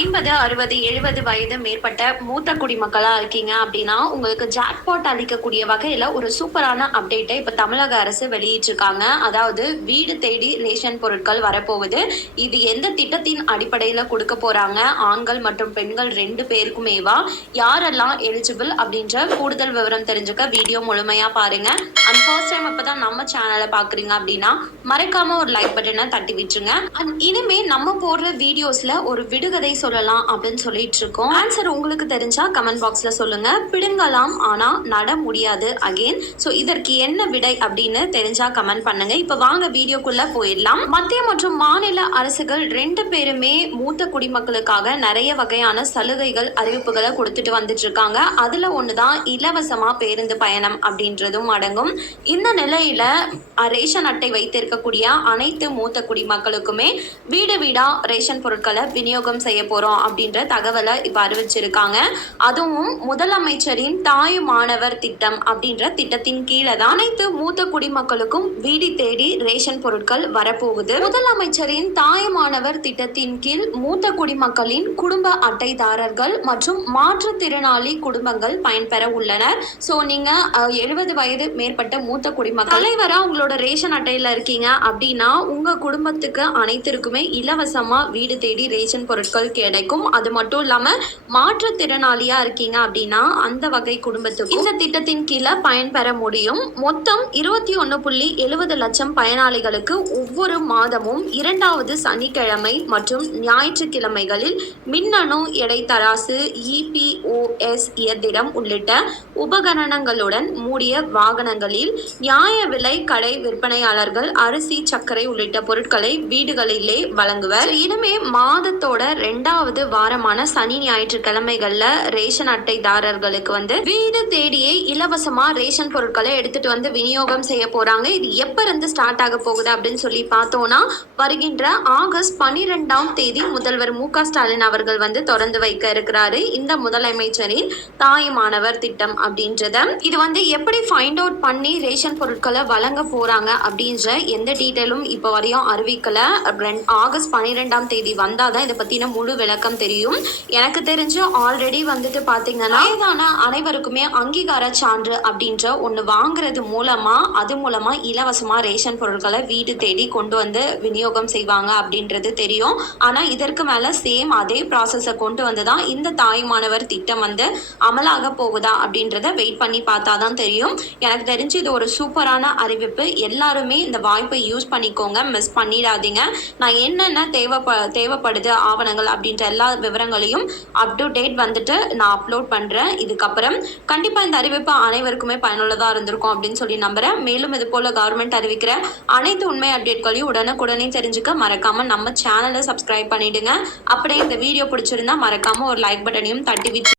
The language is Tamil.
50, 60, 70 வயது மேற்பட்ட மூத்த குடிமக்களா இருக்கீங்க அப்படின்னா உங்களுக்கு ஜாக்பாட் அளிக்கக்கூடிய வகையில ஒரு சூப்பரான அப்டேட்டை இப்ப தமிழக அரசு வெளியிட்டிருக்காங்க. அதாவது வீடு தேடி ரேஷன் பொருட்கள் வரப்போகுது. இது எந்த திட்டத்தின் அடிப்படையில கொடுக்க போறாங்க, ஆண்கள் மற்றும் பெண்கள் 2 பேருக்குமேவா, யாரெல்லாம் எலிஜிபிள் அப்படின்ற கூடுதல் விவரம் தெரிஞ்சுக்க வீடியோ முழுமையா பாருங்க. அண்ட் ஃபர்ஸ்ட் டைம் இப்பதான் நம்ம சேனலை பாக்குறீங்க அப்படின்னா மறக்காம ஒரு லைக் பட்டனை தட்டி விட்டுருங்க. அண்ட் இனிமே நம்ம போடுற வீடியோஸ்ல ஒரு விடுகதை சொல்லலாம் அப்படின்னு சொல்லிட்டு இருக்கோம். ஆன்சர் உங்களுக்கு தெரிஞ்சா கமெண்ட் பாக்ஸ்ல சொல்லுங்க. பிடுங்கலாம் ஆனா நட முடியாது அகைன். சோ இதற்கு என்ன விடை அப்படின்னு தெரிஞ்சா கமெண்ட் பண்ணுங்க. இப்ப வாங்க வீடியோக்குள்ள போயிடலாம். மத்திய மற்றும் மாநில அரசுகள் 2 பேருமே மூத்த குடிமக்களுக்காக நிறைய வகையான சலுகைகள் அறிவிப்புகளை கொடுத்துட்டு வந்துட்டு இருக்காங்க. அதுல ஒண்ணுதான் இலவசமா பேருந்து பயணம் அப்படின்றதும் அடங்கும். இந்த நிலையில ரேஷன் அட்டை வைத்திருக்கக்கூடிய அனைத்து மூத்த குடிமக்களுக்குமே வீடு வீடா ரேஷன் பொருட்களை விநியோகம் செய்ய போறோம் அப்படின்ற தகவலை இப்ப அறிவிச்சிருக்காங்க. அதுவும் முதலமைச்சரின் தாய் மாணவர் திட்டம் அப்படின்ற திட்டத்தின் கீழே தான் அனைத்து மூத்த குடிமக்களுக்கும் வீடு தேடி ரேஷன் பொருட்கள் வரப்போகுது. முதலமைச்சரின் தாய் மாணவர் திட்டத்தின் கீழ் மூத்த குடிமக்களின் குடும்ப அட்டைதாரர்கள் மற்றும் மாற்றுத்திறனாளி குடும்பங்கள் பயன்பெற உள்ளனர். சோ நீங்க 70 வயது மேற்பட்ட மூத்த குடிமக்கள் தலைவரா உங்களோட ரேஷன் அட்டையில இருக்கீங்க அப்படின்னா உங்க குடும்பத்துக்கு அனைத்திற்குமே இலவசமா வீடு தேடி ரேஷன் பொருட்கள் கிடைக்கும். அது மட்டும் இல்லாம மாற்றுத்திறனாளியா இருக்கீங்க அப்படின்னா அந்த வகை குடும்பத்துக்கு இந்த திட்டத்தின் கீழே பயன்பெற முடியும். மொத்தம் 21.70 லட்சம் பயனாளிகளுக்கு ஒவ்வொரு மாதமும் 2வது சனிக்கிழமை மற்றும் ஞாயிற்றுக்கிழமைகளில் மின்னணு எடை தராசு, EPOS இயந்திரம் உள்ளிட்ட உபகரணங்களுடன் மூடிய வாகனங்களில் நியாய விலை கடை விற்பனையாளர்கள் அரிசி, சர்க்கரை உள்ளிட்ட பொருட்களை வீடுகளிலே வழங்குவர். இனிமே மாதத்தோட 2வது வாரமான சனி ஞாயிற்றுக்கிழமைகள்ல ரேஷன் அட்டைதாரர்களுக்கு வீடு தேடியே இலவசமா ரேஷன் பொருட்களை எடுத்துட்டு வந்து விநியோகம் செய்ய போறாங்க. இது எப்ப இருந்து ஸ்டார்ட் ஆக போகுது அப்படின்னு சொல்லி பார்த்தோம்னா வருகின்ற ஆகஸ்ட் 12ஆம் தேதி முதல்வர் மு.க. ஸ்டாலின் அவர்கள் திறந்து வைக்க இருக்கிறாரு இந்த முதலமைச்சரின் தாய் மாணவர் திட்டம் அப்படின்றத. இது எப்படி ஃபைண்ட் அவுட் பண்ணி ரேஷன் பொருட்களை வழங்க போறாங்க அப்படின்ற எந்த டீட்டெயிலும் இப்ப வரையும் அறிவிக்கல. ஆகஸ்ட் 12ஆம் தேதி வந்தாதான் இதை பத்தின முழு விளக்கம் தெரியும். எனக்கு தெரிஞ்சு ஆல்ரெடி பாத்தீங்கன்னா வயதான அனைவருக்குமே அங்கீகார சான்று அப்படின்ற ஒண்ணு வாங்குறது மூலமா அது மூலமா இலவசமா ரேஷன் பொருட்களை வீடு தேடி கொண்டு வந்து விநியோகம் செய்வாங்க அப்படின்றது தெரியும். ஆனா இதற்கு மேல சேம் அதே ப்ராசஸ கொண்டு வந்துதான் இந்த தாய் மாணவர் திட்டம் அமலாக போகுதா அப்படின்றத வெயிட் பண்ணி பார்த்தாதான் தெரியும். எனக்கு தெரிஞ்சு இது ஒரு சூப்பரான அறிவிப்பு. எல்லாருமே இந்த வாய்ப்பை யூஸ் பண்ணிக்கோங்க, மிஸ் பண்ணிடாதீங்க. நான் என்னென்ன தேவைப்படுது ஆவணங்கள் அப்படின்ற எல்லா விவரங்களையும் அப் டு டேட் நான் அப்லோட் பண்றேன். இதுக்கப்புறம் கண்டிப்பா இந்த அறிவிப்பு அனைவருக்குமே பயனுள்ளதா இருந்திருக்கும் அப்படின்னு சொல்லி நம்புறேன். மேலும் இது போல கவர்மெண்ட் அறிவிக்கிற அனைத்து உண்மை அப்டேட்களையும் உடனுக்குடனே தெரிஞ்சுக்க மறக்காம நம்ம சேனலை சப்ஸ்கிரைப் பண்ணிடுங்க. அப்படியே இந்த வீடியோ பிடிச்சிருந்தா மறக்காம ஒரு லைக் பட்டனையும் தட்டி விட்டு